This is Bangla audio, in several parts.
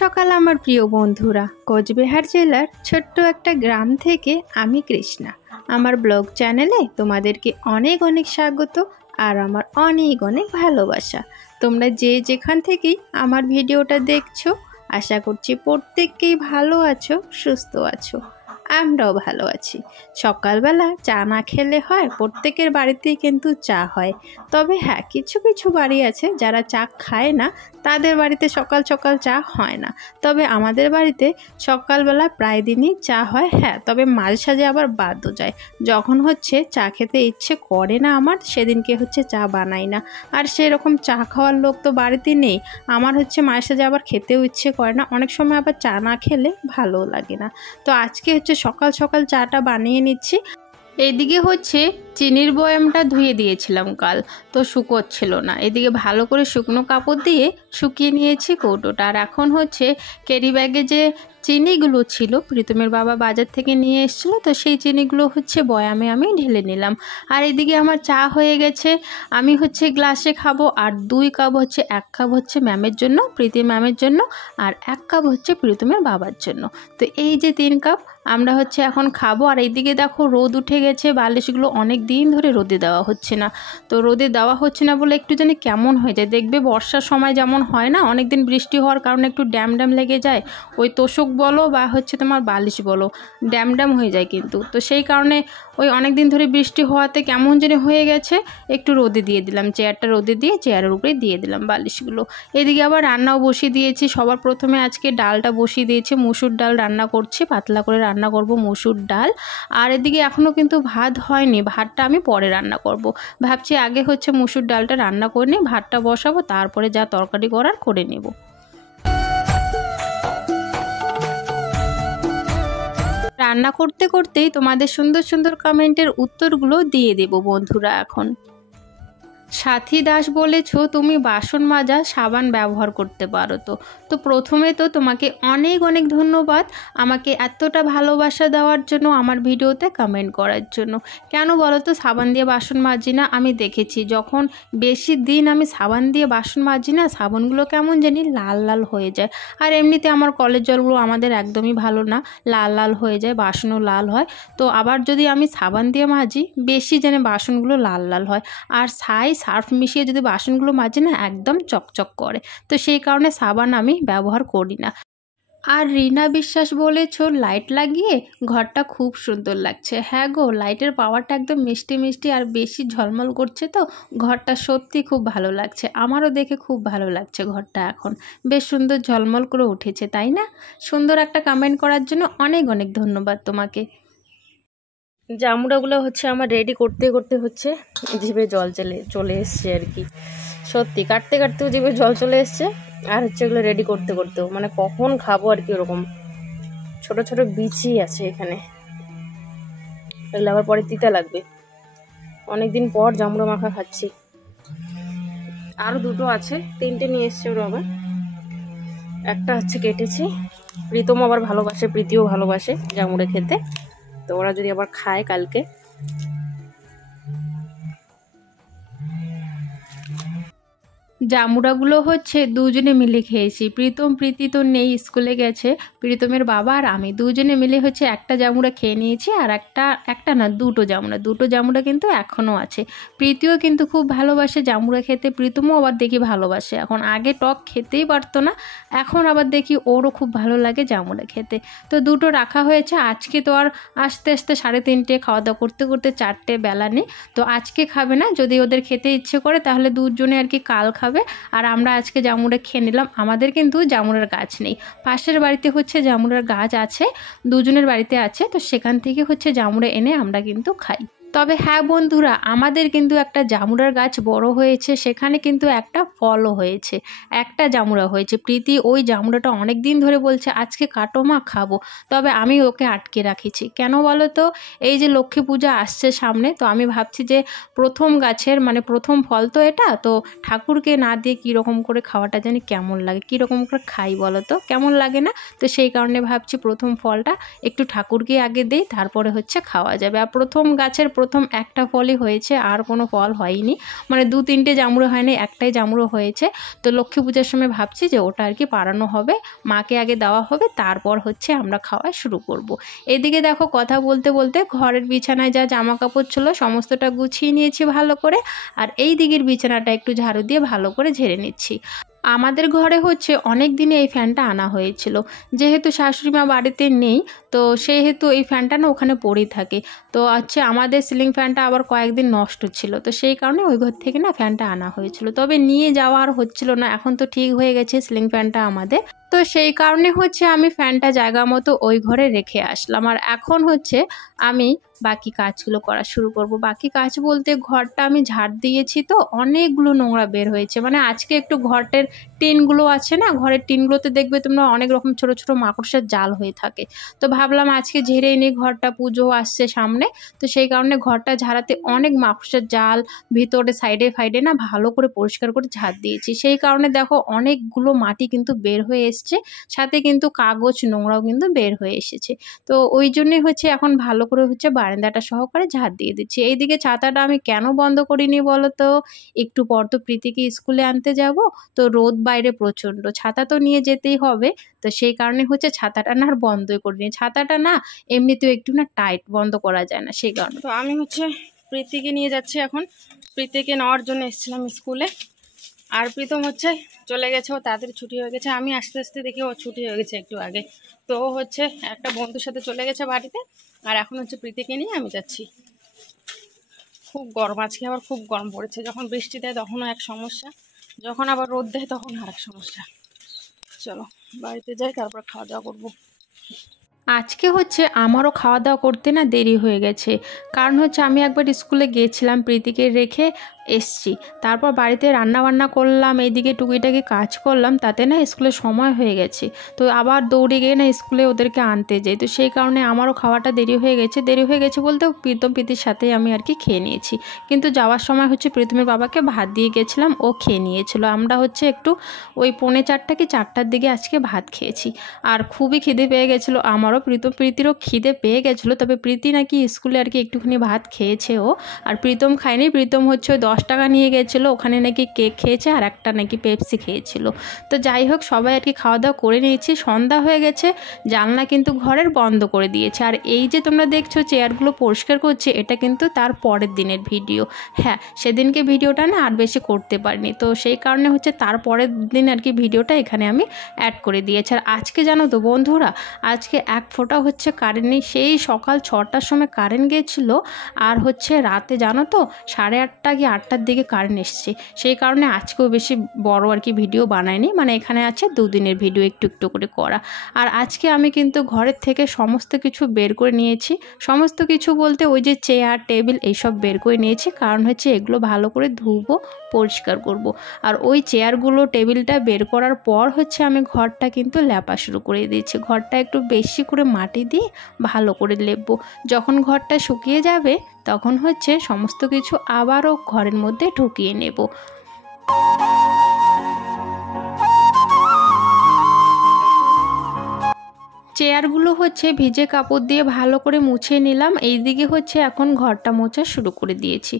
সকাল আমার প্রিয় বন্ধুরা, কোচবিহার জেলার ছোট্ট একটা গ্রাম থেকে আমি কৃষ্ণা। আমার ব্লগ চ্যানেলে তোমাদেরকে অনেক অনেক স্বাগত আর আমার অনেক অনেক ভালোবাসা। তোমরা যে যেখান থেকেই আমার ভিডিওটা দেখছো, আশা করছি প্রত্যেককেই ভালো আছো, সুস্থ আছো। আমরাও ভালো আছি। সকালবেলা চা না খেলে হয়? প্রত্যেকের বাড়িতেই কিন্তু চা হয়। তবে হ্যাঁ, কিছু কিছু বাড়ি আছে যারা চা খায় না, তাদের বাড়িতে সকাল সকাল চা হয় না। তবে আমাদের বাড়িতে সকালবেলা প্রায় দিনই চা হয়। হ্যাঁ, তবে মাঝে সাঝে আবার বাদও যায়। যখন হচ্ছে চা খেতে ইচ্ছে করে না আমার, সেদিনকে হচ্ছে চা বানাই না। আর সেরকম চা খাওয়ার লোক তো বাড়িতে নেই। আমার হচ্ছে মাঝে সাঝে আবার খেতেও ইচ্ছে করে না, অনেক সময় আবার চা না খেলে ভালোও লাগে না। তো আজকে হচ্ছে সকাল সকাল চাটা বানিয়ে নিচ্ছি। এইদিকে হচ্ছে চিনির বয়ামটা ধুয়ে দিয়েছিলাম কাল, তো শুকোচ্ছিল না। এদিকে ভালো করে শুকনো কাপড় দিয়ে শুকিয়ে নিয়েছি কৌটোটা। আর এখন হচ্ছে ক্যারি ব্যাগে যে চিনিগুলো ছিল প্রীতমের বাবা বাজার থেকে নিয়ে এসেছিলো, তো সেই চিনিগুলো হচ্ছে বয়ামে আমি ঢেলে নিলাম। আর এদিকে আমার চা হয়ে গেছে। আমি হচ্ছে গ্লাসে খাবো, আর 2 কাপ হচ্ছে, 1 কাপ হচ্ছে ম্যামের জন্য, প্রীতি ম্যামের জন্য, আর 1 কাপ হচ্ছে প্রীতমের বাবার জন্য। তো এই যে 3 কাপ আমরা হচ্ছে এখন খাবো। আর এইদিকে দেখো রোদ উঠে গেছে, বালিশগুলো অনেক দিন ধরে রোদে দেওয়া হচ্ছে না। তো রোদে দেওয়া হচ্ছে না বলে একটু জানি কেমন হয়ে যায়। দেখবে বর্ষার সময় যেমন হয় না, অনেক দিন বৃষ্টি হওয়ার কারণে একটু ড্যাম লেগে যায়, ওই তোষক বলো বা হচ্ছে তোমার বালিশ বলো, ড্যাম হয়ে যায় কিন্তু। তো সেই কারণে ওই অনেক দিন ধরে বৃষ্টি হওয়াতে কেমন যেন হয়ে গেছে, একটু রোদে দিয়ে দিলাম, চেয়ারটা রোদে দিয়ে চেয়ারের উপরে দিয়ে দিলাম বালিশগুলো। এদিকে আবার রান্নাও বসিয়ে দিয়েছি। সবার প্রথমে আজকে ডালটা বসিয়ে দিয়েছি, মুসুর ডাল রান্না করছি, পাতলা করে রান্না করব মুসুর ডাল। আর এদিকে এখনও কিন্তু ভাত হয়নি, ভাতটা আমি পরে রান্না করব। ভাবছি আগে হচ্ছে মুসুর ডালটা রান্না করে নিই, ভাতটা বসাবো, তারপরে যা তরকারি করার করে নেব। রান্না করতে করতেই তোমাদের সুন্দর সুন্দর কমেন্টের উত্তরগুলো দিয়ে দেব বন্ধুরা। এখন সাথী দাস বলেছো তুমি বাসন মাজা সাবান ব্যবহার করতে পারো। তো প্রথমে তো তোমাকে অনেক অনেক ধন্যবাদ আমাকে এতটা ভালোবাসা দেওয়ার জন্য, আমার ভিডিওতে কমেন্ট করার জন্য। কেন বলো তো সাবান দিয়ে বাসন মাজি না? আমি দেখেছি যখন বেশি দিন আমি সাবান দিয়ে বাসন মাজি না, সাবানগুলো কেমন জানি লাল লাল হয়ে যায়। আর এমনিতে আমার কলের জলগুলো আমাদের একদমই ভালো না, লাল লাল হয়ে যায়, বাসনও লাল হয়। তো আবার যদি আমি সাবান দিয়ে মাজি, বেশি যেন বাসনগুলো লাল লাল হয়। আর সার্ফ মিশিয়ে যদি বাসনগুলো মাজি না, একদম চকচক করে। তো সেই কারণে সাবান আমি ব্যবহার করি না। আর রিনা বিশ্বাস বলেছ লাইট লাগিয়ে ঘরটা খুব সুন্দর লাগছে। হ্যাঁ গো, লাইটের পাওয়ারটা একদম মিষ্টি মিষ্টি আর বেশি ঝলমল করছে, তো ঘরটা সত্যি খুব ভালো লাগছে। আমারও দেখে খুব ভালো লাগছে, ঘরটা এখন বেশ সুন্দর ঝলমল করে উঠেছে, তাই না? সুন্দর একটা কমেন্ট করার জন্য অনেক অনেক ধন্যবাদ তোমাকে। জামুড়াগুলো হচ্ছে আমার রেডি করতে করতে হচ্ছে জিভে জল চলে এসছে আর কি। সত্যি কাটতে কাটতেও জিভে জল চলে এসছে, আর হচ্ছে এগুলো রেডি করতে করতেও মানে কখন খাবো আর কি, ওরকম ছোট ছোট বিচি আছে এখানে, এগুলো আবার পরে তিতা লাগবে। অনেকদিন পর জামুড়া মাখা খাচ্ছি। আরও 2টো আছে, 3টে নিয়ে এসছে ওরা আবার। একটা হচ্ছে কেটেছি, প্রীতম আবার ভালোবাসে, প্রীতিও ভালোবাসে জামুড়া খেতে, তো ওরা যদি আবার খায় কালকে। জামুড়াগুলো হচ্ছে দুজনে মিলে খেয়েছি। প্রীতি তো নেই, স্কুলে গেছে। প্রীতমের বাবা আর আমি দুজনে মিলে হচ্ছে একটা জামুড়া খেয়ে নিয়েছি, আর একটা না 2টো জামুড়া কিন্তু এখনও আছে। প্রীতিও কিন্তু খুব ভালোবাসে জামুড়া খেতে, প্রীতমও আবার দেখি ভালোবাসে। এখন আগে টক খেতেই পারতো না, এখন আবার দেখি ওরও খুব ভালো লাগে জামুড়া খেতে। তো 2টো রাখা হয়েছে। আজকে তো আর আস্তে আস্তে 3:30 খাওয়া দাওয়া করতে করতে 4টে বেলা নেই, তো আজকে খাবে না। যদি ওদের খেতে ইচ্ছে করে তাহলে দুজনে আর কি কাল খাবে। আর আমরা আজকে জামুড়া খেয়ে নিলাম। আমাদের কিন্তু জামুড়ার গাছ নেই, পাশের বাড়িতে হচ্ছে জামুড়ার গাছ আছে, দুজনের বাড়িতে আছে, তো সেখান থেকে হচ্ছে জামুড়া এনে আমরা কিন্তু খাই। তবে হ্যাঁ বন্ধুরা, আমাদের কিন্তু একটা জামুড়ার গাছ বড় হয়েছে, সেখানে কিন্তু একটা ফলও হয়েছে, একটা জামুড়া হয়েছে। প্রীতি ওই জামুড়াটা অনেক দিন ধরে বলছে আজকে কাটো মা খাবো, তবে আমি ওকে আটকে রাখিছি। কেন বলো তো? এই যে লক্ষ্মী পূজা আসছে সামনে, তো আমি ভাবছি যে প্রথম গাছের মানে প্রথম ফল তো এটা, তো ঠাকুরকে না দিয়ে কীরকম করে খাওয়াটা জানি কেমন লাগে, কীরকম করে খাই বলো তো, কেমন লাগে না? তো সেই কারণে ভাবছি প্রথম ফলটা একটু ঠাকুরকে আগে দেই, তারপরে হচ্ছে খাওয়া যাবে। আর প্রথম গাছের প্রথম একটা ফলই হয়েছে, আর কোনো ফল হয়নি, মানে 2-3টে জামরু হয়নি, একটাই জামরু হয়েছে। তো লক্ষ্মী পূজার সময় ভাবছি যে ওটা আর কি পাড়ানো হবে, মাকে আগে দেওয়া হবে, তারপর হচ্ছে আমরা খাওয়া শুরু করব। এদিকে দেখো কথা বলতে বলতে ঘরের বিছানায় যা জামা কাপড় ছিল সমস্তটা গুছিয়ে নিয়েছি ভালো করে, আর এই দিকের বিছানাটা একটু ঝাড়ু দিয়ে ভালো করে ঝেড়ে নিচ্ছি। আমাদের ঘরে হচ্ছে অনেক দিনে এই ফ্যানটা আনা হয়েছিল, যেহেতু শাশুড়ি মা বাড়িতে নেই তো সেহেতু এই ফ্যানটা না ওখানে পড়েই থাকে। তো হচ্ছে আমাদের সিলিং ফ্যানটা আবার কয়েকদিন নষ্ট ছিল, তো সেই কারণে ওই ঘর থেকে না ফ্যানটা আনা হয়েছিল, তবে নিয়ে যাওয়া আর হচ্ছিল না। এখন তো ঠিক হয়ে গেছে সিলিং ফ্যানটা আমাদের, তো সেই কারণে হচ্ছে আমি ফ্যানটা জায়গা মতো ওই ঘরে রেখে আসলাম। আর এখন হচ্ছে আমি বাকি কাজগুলো করা শুরু করব। বাকি কাজ বলতে ঘরটা আমি ঝাড় দিয়েছি, তো অনেকগুলো নোংরা বের হয়েছে। মানে আজকে একটু ঘরের টিনগুলো আছে না, ঘরের টিনগুলোতে দেখবে তোমরা অনেক রকম ছোট ছোট মাকড়সার জাল হয়ে থাকে, তো ভাবলাম আজকে ঝেড়ে নিই, ঘরটা পুজো আসছে সামনে, তো সেই কারণে ঘরটা ঝাড়াতে অনেক মাকড়সার জাল ভিতরে সাইডে ফাইডে না ভালো করে পরিষ্কার করে ঝাড় দিয়েছি। সেই কারণে দেখো অনেকগুলো মাটি কিন্তু বের হয়ে এসছে, সাথে কিন্তু কাগজ নোংরাও কিন্তু বের হয়ে এসেছে। তো ওই জন্যই হচ্ছে এখন ভালো করে হচ্ছে বারান্দাটা সহকারে ঝাড় দিয়ে দিচ্ছি। এইদিকে ছাতাটা আমি কেন বন্ধ করিনি বলো তো, একটু পর তো প্রীতিকে স্কুলে আনতে যাব, তো রোদ বাইরে প্রচণ্ড, ছাতা তো নিয়ে যেতেই হবে, তো সেই কারণে হচ্ছে ছাতাটা না আর বন্ধই করিনি। ছাতাটা না এমনিতেও একটু না টাইট, বন্ধ করা যায় না, সেই কারণে। তো আমি হচ্ছে প্রীতিকে নিয়ে যাচ্ছি এখন, প্রীতিকে নেওয়ার জন্য এসেছিলাম স্কুলে, আর প্রীতম হচ্ছে চলে গেছে, ও তাড়াতাড়ি ছুটি হয়ে গেছে। আমি আস্তে আস্তে দেখি ও ছুটি হয়ে গেছে একটু আগে, তো ও হচ্ছে একটা বন্ধুর সাথে চলে গেছে বাড়িতে, আর এখন হচ্ছে প্রীতিকে নিয়ে আমি যাচ্ছি। খুব গরম, আজকে আবার খুব গরম পড়েছে, যখন বৃষ্টি দেয় তখনও এক সমস্যা, যখন আবার রোদ দেয় তখন আর এক সমস্যা। চলো বাড়িতে যাই, তারপর খাওয়া দাওয়া করবো। আজকে হচ্ছে আমারও খাওয়া দাওয়া করতে না দেরি হয়ে গেছে, কারণ হচ্ছে আমি একবার স্কুলে গিয়েছিলাম, প্রীতিকে রেখে এসছি, তারপর বাড়িতে রান্না বান্না করলাম, এইদিকে টুকিটাকি কাজ করলাম, তাতে না স্কুলের সময় হয়ে গেছে, তো আবার দৌড়ে গিয়ে না স্কুলে ওদেরকে আনতে যাই, তো সেই কারণে আমারও খাওয়াটা দেরি হয়ে গেছে। দেরি হয়ে গেছে বলতে প্রীতির সাথেই আমি আর কি খেয়ে নিয়েছি, কিন্তু যাওয়ার সময় হচ্ছে প্রীতমের বাবাকে ভাত দিয়ে গেছিলাম, ও খেয়ে নিয়েছিল। আমরা হচ্ছে একটু ওই 3:45 কি 4টার দিকে আজকে ভাত খেয়েছি, আর খুবই খিদে পেয়ে গেছিলো আমারও, প্রীতিরও খিদে পেয়ে গেছিলো, তবে প্রীতি নাকি স্কুলে আর কি একটুখানি ভাত খেয়েছে ও, আর প্রীতম খায়নি। প্রীতম হচ্ছে 10 টাকা নিয়ে গেছিলো, ওখানে নাকি কেক খেয়েছে আর একটা নাকি পেপসি খেয়েছিল। তো যাই হোক সবাই আর কি খাওয়া দাওয়া করে নিয়েছি, সন্ধ্যা হয়ে গেছে, জানলা কিন্তু ঘরের বন্ধ করে দিয়েছে। আর এই যে তোমরা দেখছো চেয়ারগুলো পরিষ্কার করছে, এটা কিন্তু তার পরের দিনের ভিডিও। হ্যাঁ, সেদিনকে ভিডিওটা না আর বেশি করতে পারিনি, তো সেই কারণে হচ্ছে তার পরের দিন আর কি ভিডিওটা এখানে আমি অ্যাড করে দিয়েছি। আর আজকে জানো তো বন্ধুরা, আজকে এক ফোঁটা হচ্ছে কারেন্ট নেই, সেই সকাল 6টার সময় কারেন্ট গিয়েছিল, আর হচ্ছে রাতে জানো তো 8:30 কি 8টার দিকে কারেন্ট এসছে। সেই কারণে আজকেও বেশি বড় আর কি ভিডিও বানাইনি, মানে এখানে আছে 2 দিনের ভিডিও একটু একটু করে করা। আর আজকে আমি কিন্তু ঘরের থেকে সমস্ত কিছু বের করে নিয়েছি, সমস্ত কিছু বলতে ওই যে চেয়ার টেবিল এইসব বের করে নিয়েছি, কারণ হচ্ছে এগুলো ভালো করে ধুবো, পরিষ্কার করব। আর ওই চেয়ারগুলো টেবিলটা বের করার পর হচ্ছে আমি ঘরটা কিন্তু লেপা শুরু করে দিয়েছি। ঘরটা একটু বেশি করে মাটি দিয়ে ভালো করে লেপবো, যখন ঘরটা শুকিয়ে যাবে তখন হচ্ছে সমস্ত কিছু আবারও ঘরের মধ্যে ঢুকিয়ে নেব। চেয়ারগুলো হচ্ছে ভিজে কাপড় দিয়ে ভালো করে মুছে নিলাম। এইদিকে হচ্ছে এখন ঘরটা মোছা শুরু করে দিয়েছি।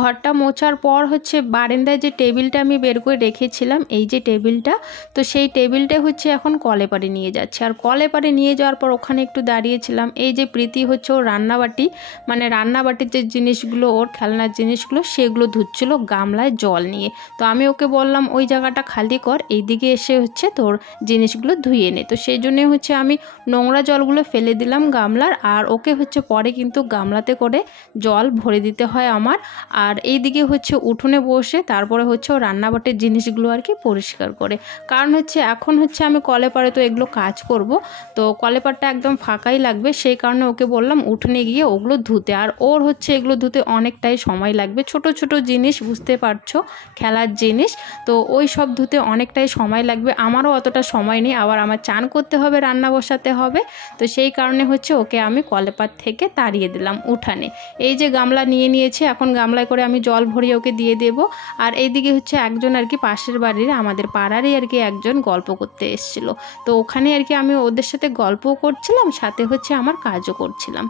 ঘরটা মোছার পর হচ্ছে বারান্দায় যে টেবিলটা আমি বের করে রেখেছিলাম, এই যে টেবিলটা, তো সেই টেবিলটা হচ্ছে এখন কলে পারে নিয়ে যাচ্ছে। আর কলে পারে নিয়ে যাওয়ার পর ওখানে একটু দাঁড়িয়েছিলাম। এই যে প্রীতি হচ্ছে ওর রান্নাবাটি, মানে রান্নাবাটির যে জিনিসগুলো, ওর খেলনার জিনিসগুলো, সেগুলো ধুচ্ছিল গামলায় জল নিয়ে। তো আমি ওকে বললাম ওই জায়গাটা খালি কর, এইদিকে এসে হচ্ছে তোর জিনিসগুলো ধুয়ে নে। তো সেই জন্যে হচ্ছে আমি নোংরা জলগুলো ফেলে দিলাম গামলার, আর ওকে হচ্ছে পরে কিন্তু গামলাতে করে জল ভরে দিতে হয় আমার। আর এই দিকে হচ্ছে উঠোনে বসে তারপরে হচ্ছে ও রান্নাবাটির জিনিসগুলো আর কি পরিষ্কার করে, কারণ হচ্ছে এখন হচ্ছে আমি কলে পারে তো এগুলো কাজ করব, তো কলে পাড়টা একদম ফাঁকাই লাগবে। সেই কারণে ওকে বললাম উঠোনে গিয়ে ওগুলো ধুতে, আর ওর হচ্ছে এগুলো ধুতে অনেকটাই সময় লাগবে। ছোট ছোট জিনিস, বুঝতে পারছো, খেলার জিনিস, তো ওই সব ধুতে অনেকটাই সময় লাগবে। আমারও অতটা সময় নেই, আবার আমার চান করতে হবে, রান্না বসাতে হবে, তো সেই কারণে হচ্ছে ওকে আমি কলেপার থেকে তাড়িয়ে দিলাম উঠানে। এই যে গামলা নিয়ে নিয়েছি, এখন গামলায় করে আমি জল ভরিয়ে ওকে দিয়ে দেব। আর এইদিকে হচ্ছে একজন আর কি পাশের বাড়ির, আমাদের পাড়ারই আর কি একজন গল্প করতে এসেছিল, তো ওখানে আর কি আমি ওদের সাথে গল্পও করছিলাম, সাথে হচ্ছে আমার কাজও করছিলাম।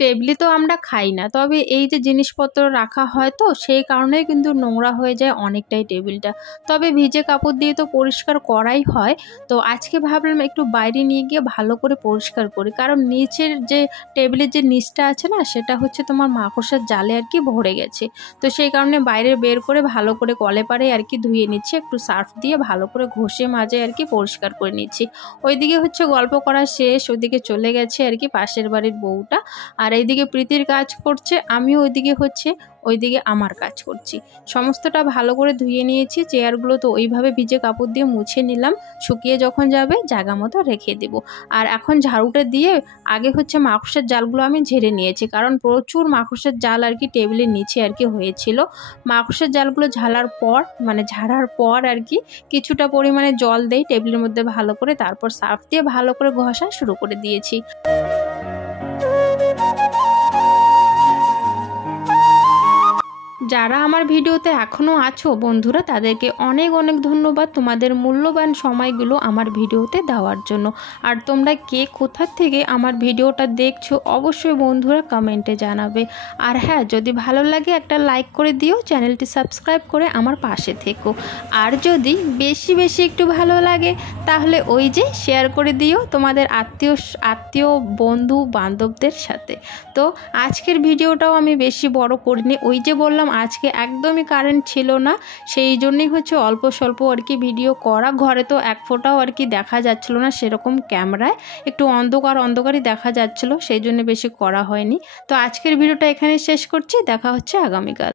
টেবিলে তো আমরা খাই না, তবে এই যে জিনিসপত্র রাখা হয় তো সেই কারণেই কিন্তু নোংরা হয়ে যায় অনেকটাই টেবিলটা। তবে ভিজে কাপড় দিয়ে তো পরিষ্কার করাই হয়। তো আজকে ভাবলাম একটু বাইরে নিয়ে গিয়ে ভালো করে পরিষ্কার করি, কারণ নিচের যে টেবিলের যে নিচটা আছে না, সেটা হচ্ছে তোমার মাকড়সার জালে আর কি ভরে গেছে। তো সেই কারণে বাইরে বের করে ভালো করে কলে পারে আর কি ধুয়ে নিচ্ছি, একটু সার্ফ দিয়ে ভালো করে ঘষে মাজে আর কি পরিষ্কার করে নিচ্ছি। ওইদিকে হচ্ছে গল্প করা শেষ, ওইদিকে চলে গেছে আর কি পাশের বাড়ির বউটা, আর এইদিকে প্রীতির কাজ করছে, আমিও ওইদিকে আমার কাজ করছি। সমস্তটা ভালো করে ধুয়ে নিয়েছি, চেয়ারগুলো তো ওইভাবে ভিজে কাপড় দিয়ে মুছে নিলাম, শুকিয়ে যখন যাবে জায়গা মতো রেখে দেব। আর এখন ঝাড়ুটা দিয়ে আগে হচ্ছে মাকড়সার জালগুলো আমি ঝেড়ে নিয়েছি, কারণ প্রচুর মাকড়সার জাল আর কি টেবিলের নিচে আর কি হয়েছিল। মাকড়সার জালগুলো ঝাড়ার পর আর কি কিছুটা পরিমাণে জল দেই টেবিলের মধ্যে ভালো করে, তারপর সার্ফ দিয়ে ভালো করে ঘষা শুরু করে দিয়েছি। যারা আমার ভিডিওতে এখনও আছো বন্ধুরা, তাদেরকে অনেক অনেক ধন্যবাদ তোমাদের মূল্যবান সময়গুলো আমার ভিডিওতে দেওয়ার জন্য। আর তোমরা কে কোথা থেকে আমার ভিডিওটা দেখছো অবশ্যই বন্ধুরা কমেন্টে জানাবে। আর হ্যাঁ, যদি ভালো লাগে একটা লাইক করে দিও, চ্যানেলটি সাবস্ক্রাইব করে আমার পাশে থেকো। আর যদি বেশি বেশি একটু ভালো লাগে তাহলে ওই যে শেয়ার করে দিও তোমাদের আত্মীয় বন্ধু বান্ধবদের সাথে। তো আজকের ভিডিওটাও আমি বেশি বড় করিনি, ওই যে বললাম আজকে একদমই কারেন্ট ছিল না, সেই জন্যই হচ্ছে অল্প স্বল্প আর কি ভিডিও করা। ঘরে তো এক ফোঁটাও আর কি দেখা যাচ্ছিল না সেরকম, ক্যামেরায় একটু অন্ধকারই দেখা যাচ্ছিল, সেই জন্য বেশি করা হয়নি। তো আজকের ভিডিওটা এখানে শেষ করছি, দেখা হচ্ছে আগামীকাল।